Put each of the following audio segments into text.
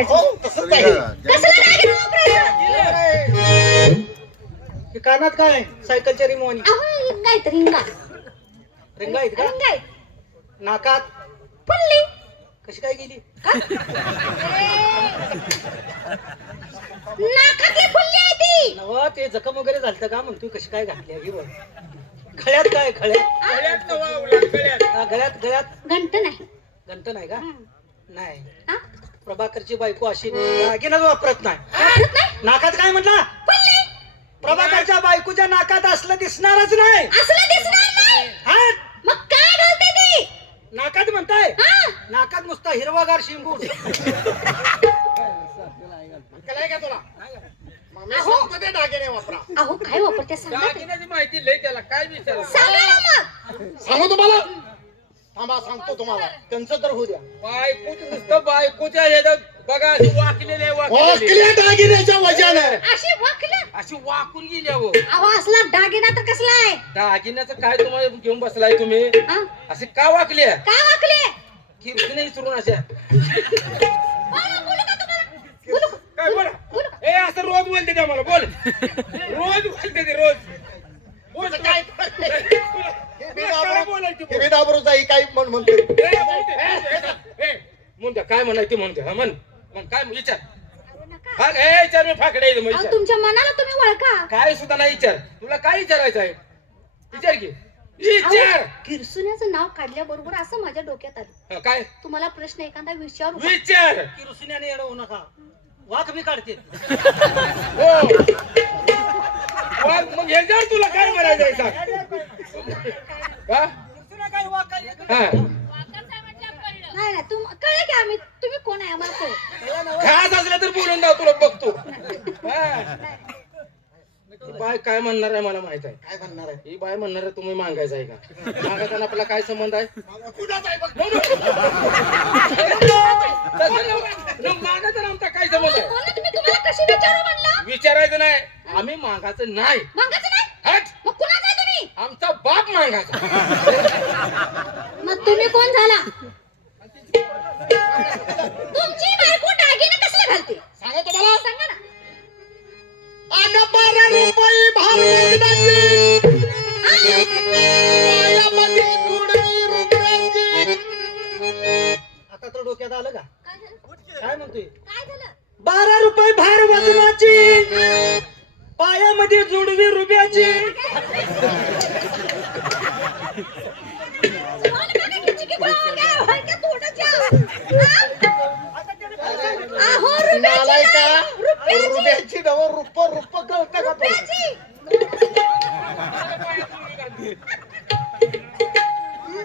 वापरायचं? हो तसंच आहे. कसला दागिना वापरायचं? हे कानात काय सायकलच्या रिमोनी अहो रिंगा आहेत रिंगा. रिंगा आहेत का? रिंगा आहेत. नाकात फुल्ली. कशी काय गेली? नाकातली फुल्ली आहे ती. नवा ते जखम वगैरे झालतं का म्हणतोय कशी काय घातली ही बघ. खळ्यात काय खळ्यात गळ्यात गळ्यात घंट नाही. घंट नाही का? नाही हा? प्रभाकरची बायको अशी दागिनाच वापरत नाही. वापरत नाही? नाकात काय म्हटला? फुल्ली. प्रभाकरच्या बायकोच्या नाकात असलं दिसणारच नाही. असलं दिसणार नाही. हा मग काय घालते ती? नाकात म्हणताय? हा? नाकात नुसता हिरवागार शिंगूड. काय का तुला मग मी सांगतो ते दागिने वापरा. अहो काय वापरते सांगा ते. दागिन्याची माहिती लय त्याला काय विचार सांगा ना मग. सांगू तुम्हाला थांबा सांगतो तुम्हाला. त्यांचं तर होऊ द्या. बायकोच नुसतं बायकोच्या ह्याच्यात बघा अशी वाकलेले वाकलेले वाकल्या दागिन्याच्या वजानं अशी वाकलं. अशी वाकून गेल्या हो अहो असला दागिना तर कसला आहे? दागिन्याचं काय तुम्हाला घेऊन बसलाय तुम्ही हा? असे का वाकल्या काय वाकले? किरकिने विसरून अशा बोलू का तुम्हाला? बोलू का? काय बोला बोलू का? ए असं रोज बोलते ते मला बोल रोज बोलते ते रोज बोल असं काय काय बोलायचं बोल. हे दाबरूचा ही काही म्हणते. म्हणते काय म्हणायचं म्हणते हा म्हण मग काय विचार अरे नका. फाक ए विचार मी फाकडे अहो, विचार तुमच्या मनाला तुम्ही वळखा. काय सुद्धा नाही विचार तुला काय विचारायचं आहे विचार की विचार अहो, किरसुन्याचं नाव काढल्याबरोबर असं माझ्या डोक्यात आलं. काय तुम्हाला प्रश्न एखादा विचारू का? विचार किरसुन्याने येडं होऊ नका. वाघ बी काढते. हो मग ह्याच्यावर तुला काय म्हणायचं आहे सांग हा? काय वाघ काय? हा. नाही नाही कळलं की आम्ही तुम्ही कोण आहे आम्हाला कळलं. खास असला तर बोलून जाऊ तुला बघतो हा. ही बाय काय म्हणणार आहे मला माहित आहे काय म्हणणार आहे? ही बाय म्हणणार आहे तुम्ही मागायचं आहे का मागायचा आपला काय संबंध आहे कुणाचा आहे बघ. मागायचा आमचा काय संबंध आहे म्हणून तुम्ही तुम्हाला कशी विचारू म्हणलं? विचारायचं नाही आम्ही मागायचं नाही मागायचं नाही? हट मग कुणाचा आहे तुम्ही? आमचा बाप मागायचा मग तुम्ही कोण झाला? तुमची बायको दागिने कसले घालते? सांगा तुम्हाला सांगा ना. अगं 12 रुपये भारताची पायामध्ये गुडघे रुपयाची. आता तर डोक्यात आलं का? काय झालं? काय म्हणतोय? काय झालं? 12 रुपये भार वजनाची पायामध्ये जुडवी रुपयाची. तुम्हाला बघा किती किती गोंड्या, होय त्या तोंडाच्या. अहो, रुपयाची नालाय का नाही, रुपयाची. रुपयाची नव रुप कळतं का तुला? रुपयाची.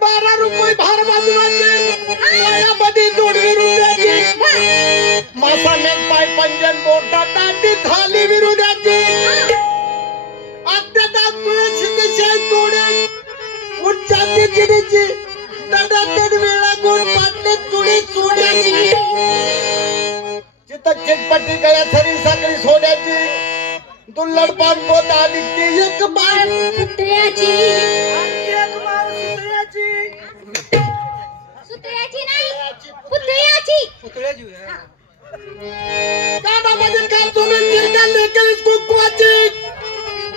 12 रुपये भार बाजूची पायामध्ये जोडवी रुपयाची मासामेन पाय पंजन बोटा दांडी थाली विरुद्धाची अत्यंत तुळशीची तोडे उच्चाती जिडीची दडादड वेळा गोड पाटले चुडी चोड्याची चित्त चिटपटी गळ्या सरी साखळी सोड्याची दुल्लड पान पोत आली ती एक बाय सुत्र्याची. एक माळ सुतळ्याची. सुत्र्याची नाही, पुतळ्याची. पुतळ्याची होय, हा. कानामध्ये काल तुम्ही तिरका लेकरीस कुकवाची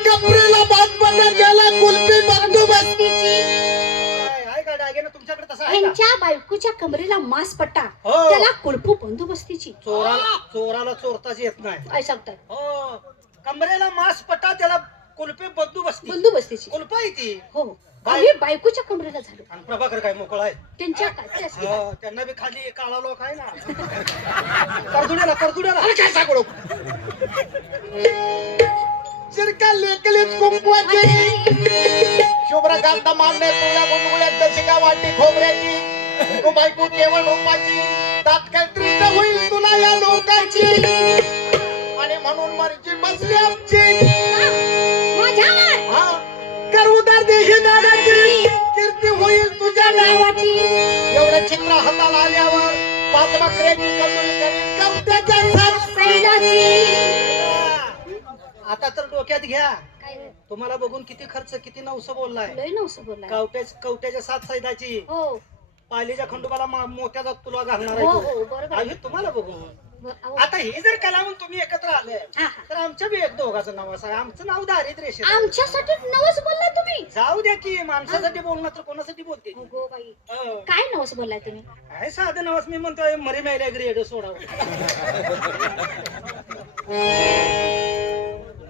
कपरीला भात बनत गेला कुल्फी बंदोबस्तीची. आहे का दागिना तुमच्याकडे तसा आहे का? यांच्या बायकोच्या कमरेला मास पट्टा, हो. त्याला कुलपू बंदोबस्तीची. चोराला चोरताच येत नाही. काय सांगताय? हो कमरेला मास पटा त्याला कुलपे बंदोबस्ती. बंदोबस्तीची. कुलपा आहे ती. हो आम्ही बायकोच्या कमरेला झालो. आणि प्रभाकर काय मोकळा आहे. त्यांच्या काय असते का? हो, त्यांना बी खाली काळा लोक आहे ना. करदुड्याला अरे काय सांगू चिरका लेकलीच कुकवाची शुभ्रकांत मांडे तुला गुणगुळ्यात दशिका वाटी खोबऱ्याची तू बायको केवळ रूपाची तात्काळ तृप्त होईल तुला या लोकांची आणि म्हणून मर्जी बसली आमची माझ्यावर. हा कर उदार देही दादाची कीर्ती होईल तुझ्या नावाची एवढं चित्र हाताला आल्यावर 5 बकऱ्याची कबुली करीन कवट्याच्या आता तर डोक्यात घ्या. काय रे? तुम्हाला बघून किती खर्च किती नवस बोललाय. लय नवसं बोललाय. कवट्याच्या 7 सैदाची हो पालीच्या खंडोबाला मोत्याचा तुला घालणार हो आहे हो तो. बरोबर. आणि तुम्हाला बघून अहो, आता ही जर कला म्हणून तुम्ही एकत्र आले हा, हा. तर आमच्या बी एक दोघाचं नाव असं आमचं नाव दारिद्र्य शेत. आमच्यासाठी नवस बोललाय तुम्ही? जाऊ द्या की माणसासाठी बोलणार तर कोणासाठी बोलते गो बाई, अं, काय नवस बोललाय तुम्ही? काय साधं नवस मी म्हणतोय मरी मेल्या ग्रेड सोडावं.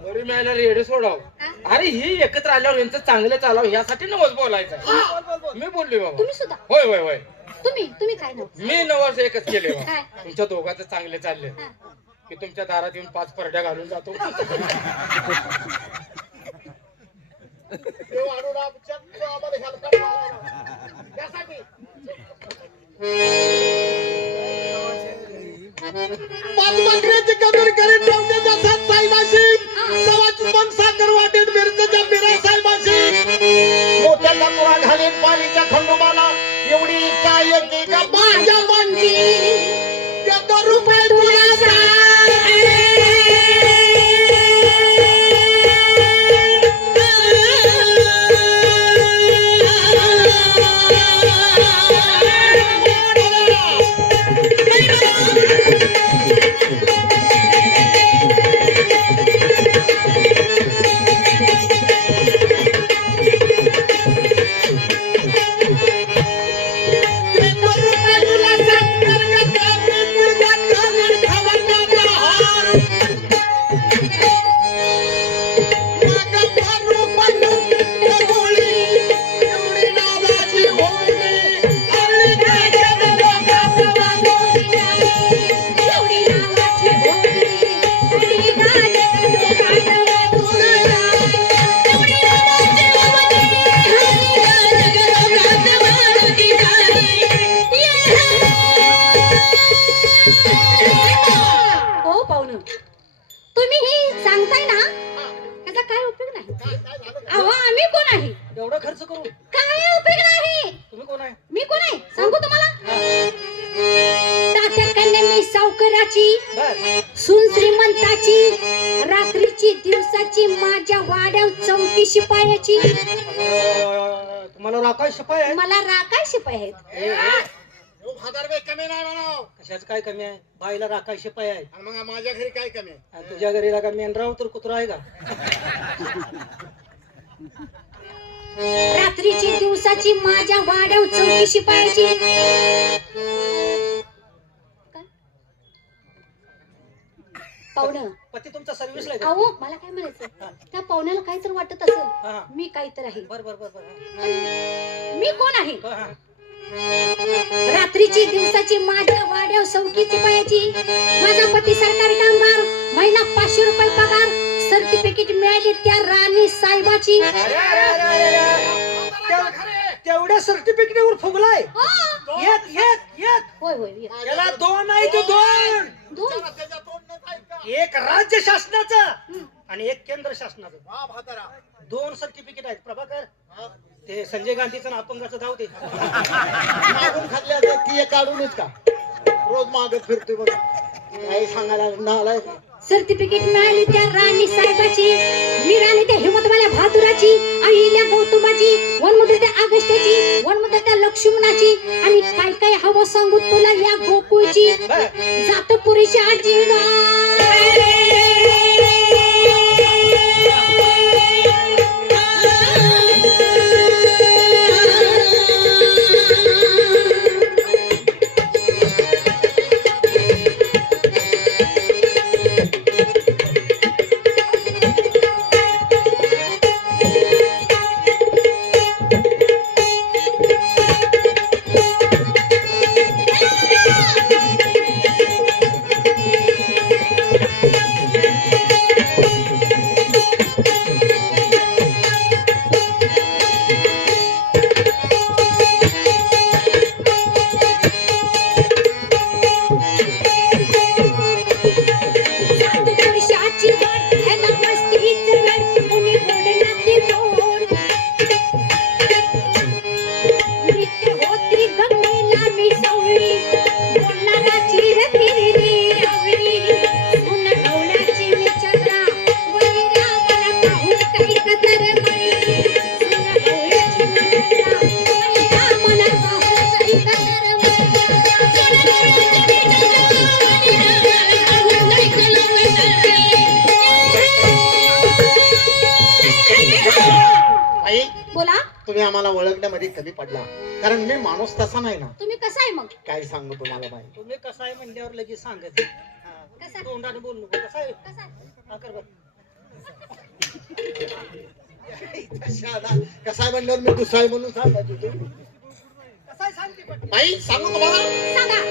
बरी मिळायला रेडे सोडाव. अरे ही एकत्र आल्यावर यांचं चांगलं चालावं यासाठी नवस बोलायचं. बोल, बोल, बोल. मी बोलली बाबा. तुम्ही सुद्धा? होय होय होय. तुम्ही काय नवस? मी नवस एकच केले बा. काय? तुमच्या दोघांचं चांगले चालले हा. की तुमच्या दारात येऊन 5 परड्या घालून जातो. देव आणून आमच्यात आम्हाला हलका मारायला. त्यासाठी पाच बकऱ्याची कदर करीत ठेवते जसात साहेबाशी सवाची पण साखर वाटेत मिरच्या बिरा साहेबाशी मोत्याचा तुरा घालीन पाणीच्या खंडोबाला एवढी इच्छा आहे की का माझ्या मनची देतो रुपये तुला हो पाहुणं, तुम्ही हे सांगताय ना त्याचा काय उपयोग नाही. अहो आम्ही कोण आहे? एवढं खर्च करू काय उपयोग नाही. तुम्ही कोण आहे? मी कोण आहे सांगू तुम्हाला? तात्या कन्या मी सावकाराची, बर सून श्रीमंताची, रात्रीची दिवसाची माझ्या वाड्यावर चौकी शिपायाची. तुम्हाला राखाय शिपाय आहे? मला राखाय शिपाई आहेत. ए, ए, 1000 रुपये कमी नाही म्हणाव कशाच काय कमी आहे? बाईला राखाय शिपाय आहे आणि मग माझ्या घरी काय कमी आहे? आणि तुझ्या घरी का मेंढराव तर कुत्रा आहे का? रात्रीची दिवसाची माझ्या वाड्यावर चौकी शिपायाची. पाहुणं, पती तुमचा सर्व्हिसला आहे का? अहो मला काय म्हणायचं, त्या पाहुण्याला काही तर वाटत असेल हा. मी काही तर आहे. बर बर बर बर मी कोण आहे? हा, हा. रात्रीची दिवसाची माझ्या वाड्यावर चौकीची पायाची. माझा पती सरकारी कामगार, महिना 500 रुपये पगार, सर्टिफिकेट मिळाली त्या राणी साहेबाची. अरे, अरे, अरे, अरे, अरे. तेवढ्या सर्टिफिकेटवर फुगलाय. हो. येत येत येत होय होय ये. त्याला 2 आहे ते 2. दोन. त्याच्या तोंड नाही का? एक राज्य शासनाचं आणि एक केंद्र शासनाचं. वा भातारा 2 सर्टिफिकेट आहेत. प्रभाकर हा. ते संजय गांधीचं आणि अपंगाचं जाऊ दे. मागून खाल्ल्या ती एक काढूनच का रोज मागत फिरतोय बघ काय सांगायला नालाय का? सर्टिफिकेट मिळाली त्या राणी साहेबाची, मिळाली त्या हिमतवाल्या बहादुराची, अहिल्या गौतमाची, वनमुद्रे त्या आगस्त्याची, वनमुद्रे त्या लक्ष्मणाची. आणि काय काय हवं सांगू तुला या गोकुळची. बर. जातो पुरीची आजी तुम्ही आम्हाला ओळखण्यामध्ये कमी पडला, कारण मी माणूस तसा नाही ना. तुम्ही कसा आहे मग? काय सांगू तुम्हाला बाई. तुम्ही कसं आहे म्हणल्यावर लगेच सांगत कसा? तोंडाने बोलू नको कसं आहे कसा आहे? हा, कर बरं. कसा आहे म्हणल्यावर मी दुसरा आहे म्हणून सांगायचो तू. कसं आहे सांगते पण. बाई सांगू तुम्हाला, सांगा.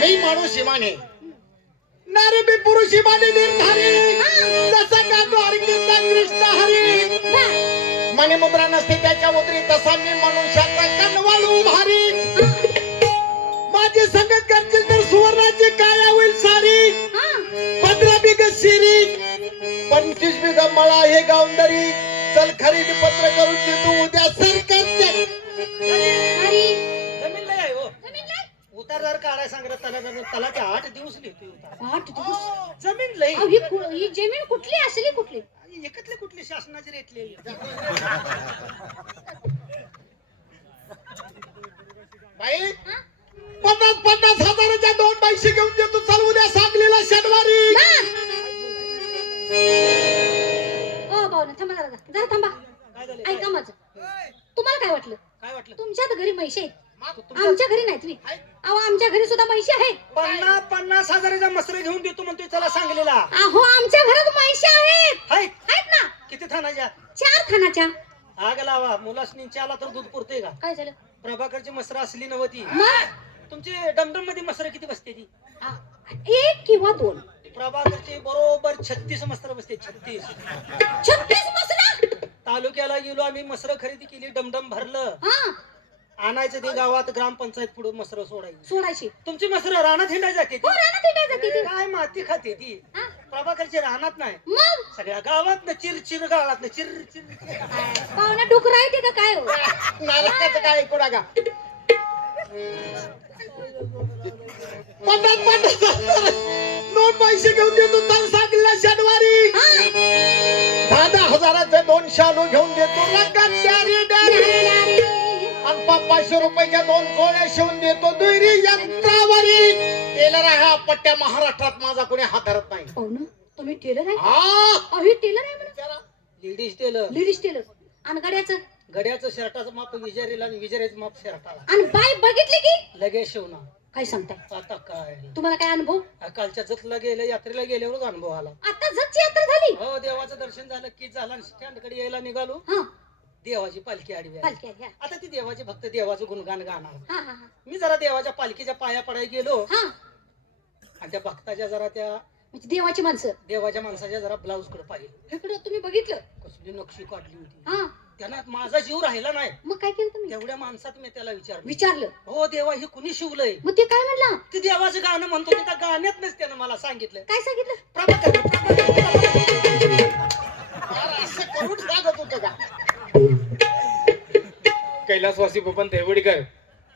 मी माणूस इमाने, नारी बी पुरुष इमाने निर्धारी, जसा का द्वारकेचा कृष्ण हरी. बर. मनी मुद्रा नसते त्याच्या उतरी, तसा मी मनुष्याचा कणवाळू भारी. माझी संगत करतील तर सुवर्णाची काया होईल सारी. हा. 15 बिघ शिरी, 25 बिघ मळा हे गावंदरी. चल खरेदी पत्र करून देतो उद्या सरकारच्या. अरे, जमीन लय आहे हो. जमीन लय? उतारदार काढाय सांगत त्याला 8 दिवस लिहितोय उतार. 8 दिवस. जमीन लय अहो, ही जमीन कुठली असली कुठली? आणि एकतले कुठले शासनाचे रेटले बाई हा? 50 हजाराच्या 2 पैसे घेऊन देतो. चल उद्या सांगलीला शनिवारी. ओ भाऊना थांबा जरा, जरा थांबा. काय झालं ऐका माझं. तुम्हाला काय वाटलं? काय वाटलं तुमच्या घरी म्हैशी आहेत, तुमच्या आमच्या घरी नाहीत मी. अहो, आमच्या घरी सुद्धा म्हैशी आहेत. 50 हजाराचा मसरे घेऊन देतो म्हणतोय चला सांगलीला. अहो, आमच्या घरात म्हैशी आहेत. हाय आहेत ना? किती थानाच्या 4 थानाच्या. आग लावा मुलासनींची आला तर दूध पुरते का? काय झालं प्रभाकरची मसरं असली नव्हती. मग? तुमची डमडम मध्ये मसरं किती बसते ती? 1 किंवा 2. प्रभाकरची बरोबर 36 मसरं बसते. 36. 36 मसरा. तालुक्याला गेलो आम्ही, मसरं खरेदी केली, डमडम भरलं, हा, आणायचं ते गावात ग्रामपंचायत पुढे मसरं सोडायची. सोडायची. तुमची मसरं रानात हिंडाय जाते ती. हो, रानात हिंडायला जाते ती. काय माती खाते ती. हा? प्रभाकरची रानात नाही, मग सगळ्या गावात चिर गावात चिर चिर. पाहुणा डुकर आहे ते का काय हो? नालायकाचं काय ऐकू नका. 50 हजार 2 पैसे घेऊन देतो. चल सांगलीला शनिवारी. हा. 10 हजाराचे 2 शालू घेऊन देतो. रगत द्यारी द्यारी. आणि 500 रुपयाच्या 2 जोड्या शिवून देतो. दुहेरी यंत्रावरी. टेलर आहे हा पट्ट्या महाराष्ट्रात माझा कोणी हात धरत नाही. पाहुणा तुम्ही टेलर आहे? हा अहो, हे टेलर आहे म्हणा. Ladies tailor. Ladies tailor. आणि गड्याचं गड्याचं शर्टाचं माप विजारीला आणि विजारीचं माप शर्टाला आणि बाय बघितली की लगेच शिवणं. काय सांगताय? आता काय तुम्हाला काय अनुभव? कालच्या जतला गेलं, यात्रेला गेल्यावरच अनुभव आला. आता जतची यात्रा झाली. हो, देवाचं दर्शन झालं की झालं, स्टँड कडे यायला निघालो, हा, देवाची पालखी आडवी आली. पालखी आली. आता ती देवाची भक्त देवाचं गुणगान गाणार. हा हा हा मी जरा देवाच्या पालखीच्या पाया पडायला गेलो हा. आणि त्या भक्ताच्या जरा त्या म्हणजे देवाची माणसं देवाच्या माणसाच्या जरा ब्लाऊज कडे पाहिलं. इकडं तुम्ही बघितलं? कसली नक्षी काढली होती. हा. त्यांना माझा जीव राहिला नाही. मग काय केलं तुम्ही? तेवढ्या माणसात मी त्याला विचारलं, विचारलं. हो देवा हे कुणी शिवलंय? मग ते काय म्हणला? ते देवाचं गाणं म्हणतो, त्या गाण्यातच त्यानं मला सांगितलं, काय सांगितलं? प्रभाकर, प्रभाकर. असं करून सांगत होतं का? कैलासवासी बबन देवडीकर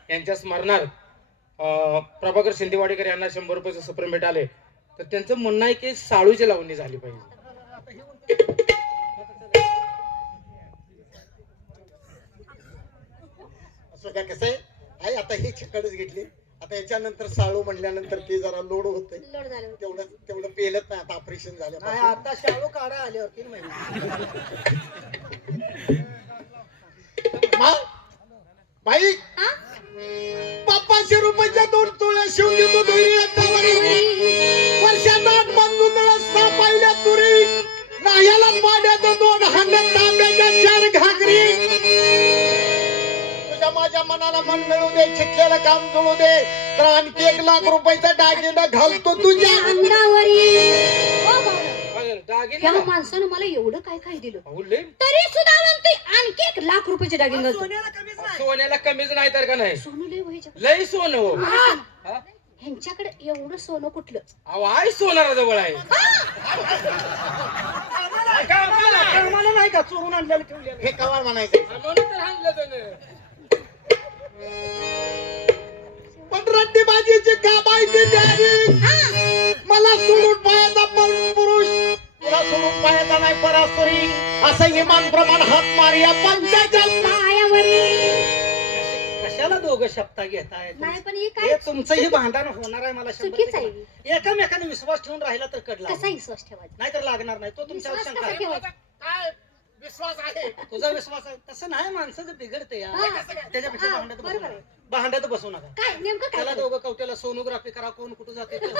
यांच्या स्मरणार्थ प्रभाकर शिंदेवाडीकर यांना 100 रुपयाचं सप्रेम भेटाले. तर त्यांचं म्हणणं आहे की साळूची लावणी झाली पाहिजे. असं काय कसं आहे आता ही छकडच घेतली. आता याच्यानंतर साळू म्हणल्यानंतर ते जरा लोड होतंय. लोड झालं. तेवढं पेलत नाही. आता ऑपरेशन झालं. नाही, आता शाळू काढा आल्यावर 3 महिने. बाई हा? 500 रुपयाच्या 2 तोळ्या शिवून देतो. दुहेरी यंत्रावरी. वर्षात 8 मंजुंदळा 6 पाहिल्या तुरी. नाह्याला पाण्याचं 2 हांड्यात तांब्याच्या 4 घागरी. तुझ्या माझ्या मनाला मन मिळू दे, शिकलेलं काम जुळू दे, तर आणखी 1 लाख रुपयाचा दागिना घालतो तुझ्या अंगावरी. ओ भाऊ, दागिने या माणसानं मला एवढं काय काय दिलं, अहो, लय तरी सुद्धा म्हणते आणखी 1 लाख रुपयाचे दागिने घालतो. सोन्याला कमीच नाही. सोन्याला कमीच नाही तर का नाही. सोनं लय व्हायचं. लय सोनं हो. हा? ह्यांच्याकडे एवढं सोनं कुठलं? अहो आहे सोनारा जवळ आहे. आम्हाला नाही का चोरून आणलेलं ठेवलेलं? हे कवार म्हणायचं. म्हणून तर हाणलं त्यानं. पण रड्डी बाजीची का माहिती द्यावी. मला सोडून पायाचा पुरुष, तुला सोडून पायाचा नाही परासुरी. असं इमान प्रमाण हात मारिया पंचाच्या पायावरी. कशाला दोघं शब्दा घेताय? नाही पण हे हे काय तुमचंही भांडण होणार आहे मला 100% चुकीचं आहे. माहिती. एकामेकाने विश्वास ठेवून राहिला तर कडला, कसा विश्वास ठेवायचा? नाहीतर लागणार नाही. तो तुमच्यावर विश्वास शंका कसा आहे. ठेवायचा? काय विश्वास आहे. तुझा विश्वास आहे तसं नाही माणसाचं बिघडते या हा. त्याच्यापेक्षा हा, भांडत बसू बरोबर नका. आहे. भांडत बसू नका काय नेमकं काय त्याला दोघं कवट्याला सोनोग्राफी करा कोण कुठं जाते ते.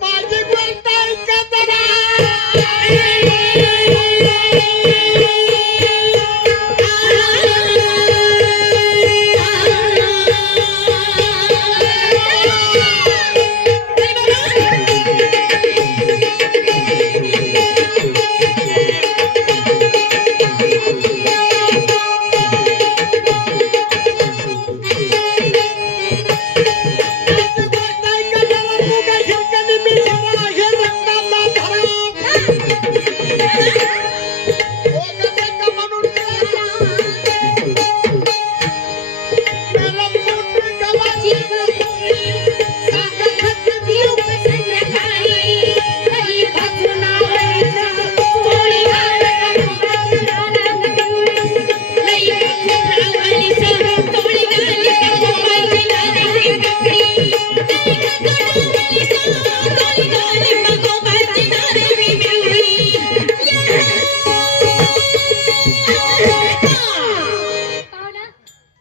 माझी गोष्ट ऐका जरा.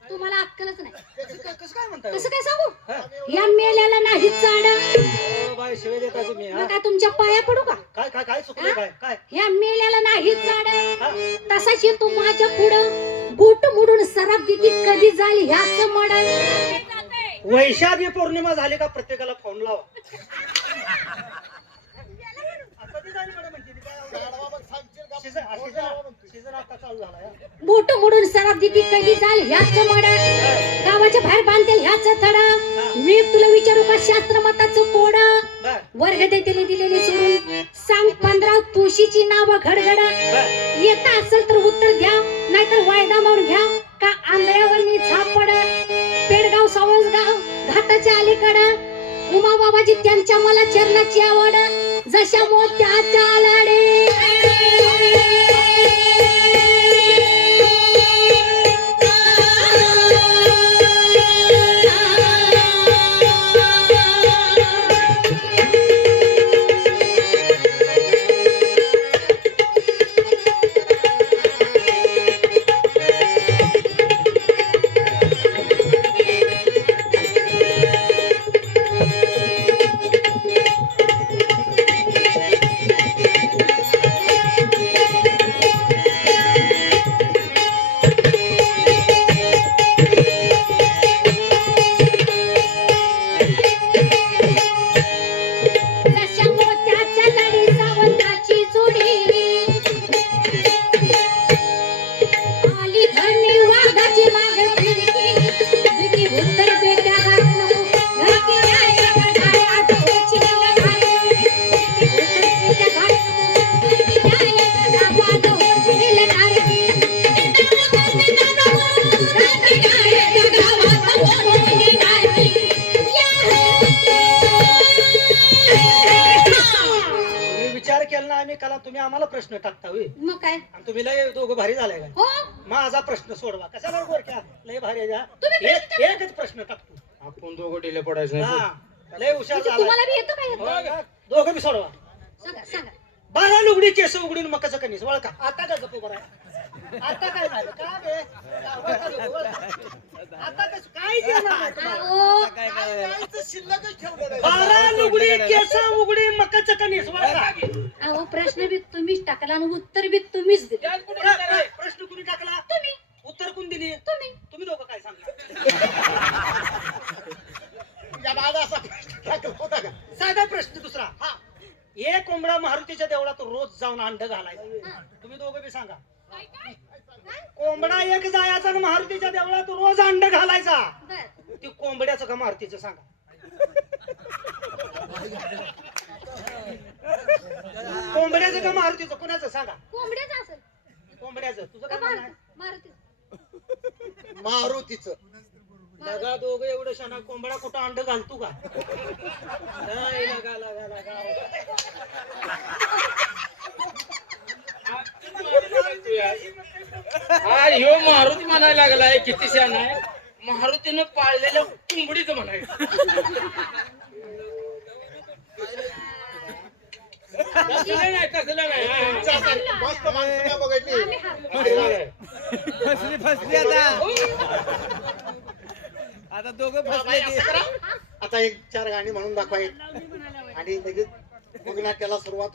तुम्हाला अक्कलच नाही. कसं काय म्हणताय कसं काय सांगू? हा? या मेल्याला नाही चाड. ओ बाय शिवे देता तुम्ही हा? मग काय तुमच्या पाया पडू का? काय काय काय चुकलं काय काय या मेल्याला नाही चाड. हा? तसाच येतो माझ्या पुढं बोट मोडून सराब देती कधी झाली ह्याच मड. वैशाखी पौर्णिमा झाली का प्रत्येकाला फोन लावा आता ती झाली मॅडम म्हणते ती काय गाढवा सांगशील का? सीझन आता चालू झाला या. बोट मोडून सराब देती कधी झाली ह्याच मड. गावाच्या बाहेर बांधेल ह्याच थडा. मी तुला विचारू का शास्त्र मताचं कोड? बर वर्ग देतेले दिलेले सोडून सांग 15 तुळशीची नाव घडघड. बर येत असेल तर उत्तर द्या नाहीतर वायदा मारून घ्या का आंधळ्यावर मी झापड. पेडगाव सावळगाव घाटाच्या अलीकडं उमा बाबाजी त्यांच्या मला चरणाची आवड. जशा मोत्याच्या लाडे जशा मोत्याच्या लाडी सावंताची जोडी. आली घरणी वाघाची माग फिरकी. फिरकी उत्तर बेट्या घालू घरकी जायला कटाळा टोची घालू. फिरकी उत्तर बेट्या घालू घरकी जायला कटाळा टोची घालू. तुम्ही विचार केला ना आम्ही कला तुम्ही आम्हाला प्रश्न टाकता होय मग काय आणि तुम्ही लय दोघं भारी झालाय का हो माझा प्रश्न सोडवा कशाला गोरक्या लय भारी आहे तुम्ही हा. एकच प्रश्न टाकतो आपण दोघं डिले पडायचं नाही. हा लय हुशार म्हणजे झालाय तुम्हाला बी येतो काय हो, दोघं बी सोडवा सांगा सांगा. 12 लुगडी केस उघडून मकाचं कणीस वळका आता काय गप्प बरं आता काय झालं का बे वळका लोकं, वळका. आता कसं काय जेवणार नाही तुम्हाला? अहो, काहीच शिल्लकच ठेवलं नाही. 12 लुगडी केस उघडी मकाचं कणीस वळका अहो प्रश्न बी तुम्हीच टाकला आणि उत्तर बी तुम्हीच दिले. प्रश्न कुणी टाकला तुम्ही उत्तर कोण दिली तुम्ही तुम्ही दोघं काय सांगता या माझा असा प्रश्न टाकला होता का? साधा प्रश्न दुसरा हा एक कोंबडा मारुतीच्या देवळात रोज जाऊन अंड घालायचा हा. तुम्ही दोघं बी सांगा कोंबडा एक जायचा आणि मारुतीच्या देवळात रोज अंड घालायचा बर ती कोंबड्याचं का मारुतीचं सांगा कोंबड्याचं का मारुतीचं कोणाचं सांगा कोंबड्याच असेल कोंबड्याचं तुझं का काय म्हणणं आहे? मारुती मारुतीचं लगा दोघं एवढं शाना कोंबडा कुठं अंड घालतो का नाही, लगा, लगा, लगा. हा ह्यो मारुती म्हणायला लागलाय किती शान आहे मारुतीनं पाळलेलं कोंबडीचं म्हणायचं तसलं नाही, तसलं नाही. हा, हा. तुमच्यासारखी मस्त माणसं काय बघितली आम्ही हारलो. तसलं नाही. फसली आता दोघं बाई, असं करा. आता एक 4 गाणी म्हणून दाखवा एक. आणि लगेच मग नाट्याला सुरुवात